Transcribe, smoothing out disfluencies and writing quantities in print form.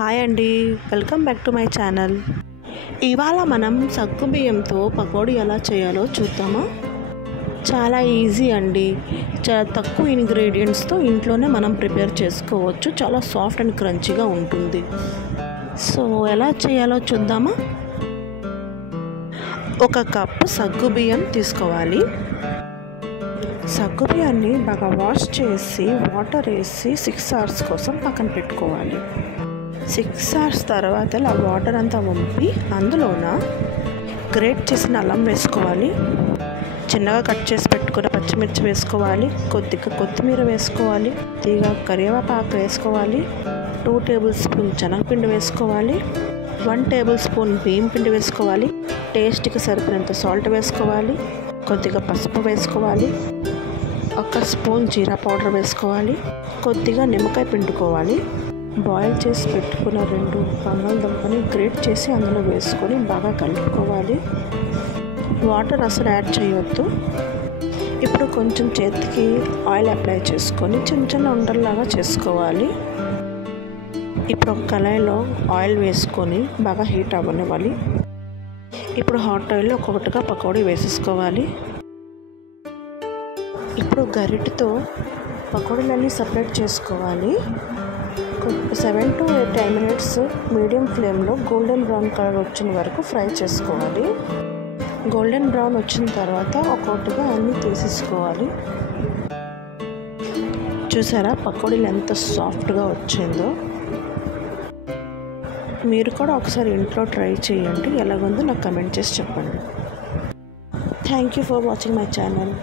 Hi అండి, welcome back to my channel. ఇవాళ మనం సగ్గుబియ్యంతో పకోడీ ఎలా చేయాలో చూద్దామా. చాలా ఈజీ అండి. చాలా తక్కువ ఇంగ్రీడియంట్స్తో ఇంట్లోనే మనం ప్రిపేర్ చేసుకోవచ్చు. చాలా సాఫ్ట్ అండ్ క్రంచీగా ఉంటుంది. సో ఎలా చేయాలో చూద్దామా. ఒక కప్పు సగ్గుబియ్యం తీసుకోవాలి. సగ్గుబియ్యాన్ని బాగా వాష్ చేసి వాటర్ వేసి 6 hours కోసం పక్కన పెట్టుకోవాలి. 6 hours తర్వాత ఇలా వాటర్ అంతా వంపి అందులోన గ్రేట్ చేసిన అల్లం వేసుకోవాలి. చిన్నగా కట్ చేసి పెట్టుకున్న పచ్చిమిర్చి వేసుకోవాలి. కొద్దిగా కొత్తిమీర వేసుకోవాలి. కొద్దిగా కరివేపాకు వేసుకోవాలి. 2 tablespoon శనగపిండి వేసుకోవాలి. 1 tablespoon బియ్యం పిండి వేసుకోవాలి. టేస్ట్కి సరిపడినంత సాల్ట్ వేసుకోవాలి. కొద్దిగా పసుపు వేసుకోవాలి. 1 స్పూన్ జీరా పౌడర్ వేసుకోవాలి. కొద్దిగా నిమ్మకాయ పిండుకోవాలి. బాయిల్ చేసి పెట్టుకున్న 2 బంగాళదుంపని గ్రేట్ చేసి అందులో వేసుకొని బాగా కలుపుకోవాలి. వాటర్ అసలు యాడ్ చేయవద్దు. ఇప్పుడు కొంచెం చేతికి ఆయిల్ అప్లై చేసుకొని చిన్న చిన్న ఉండల్లాగా చేసుకోవాలి. ఇప్పుడు ఒక కళాయిలో ఆయిల్ వేసుకొని బాగా హీట్ అవ్వనివ్వాలి. ఇప్పుడు హాట్ ఆయిల్లో ఒక్కొక్కటిగా పకోడీ వేసేసుకోవాలి. ఇప్పుడు గరిటెతో పకోడీలన్నీ సపరేట్ చేసుకోవాలి. 7 to 10 minutes మీడియం ఫ్లేమ్లో గోల్డెన్ బ్రౌన్ కలర్ వచ్చిన వరకు ఫ్రై చేసుకోవాలి. గోల్డెన్ బ్రౌన్ వచ్చిన తర్వాత ఒక్కొక్కటిగా అన్నీ తీసేసుకోవాలి. చూసారా పకోడీలు ఎంత సాఫ్ట్గా వచ్చిందో. మీరు కూడా ఒకసారి ఇంట్లో ట్రై చేయండి. ఎలాగుందో నాకు కమెంట్ చేసి చెప్పండి. Thank you for watching my channel.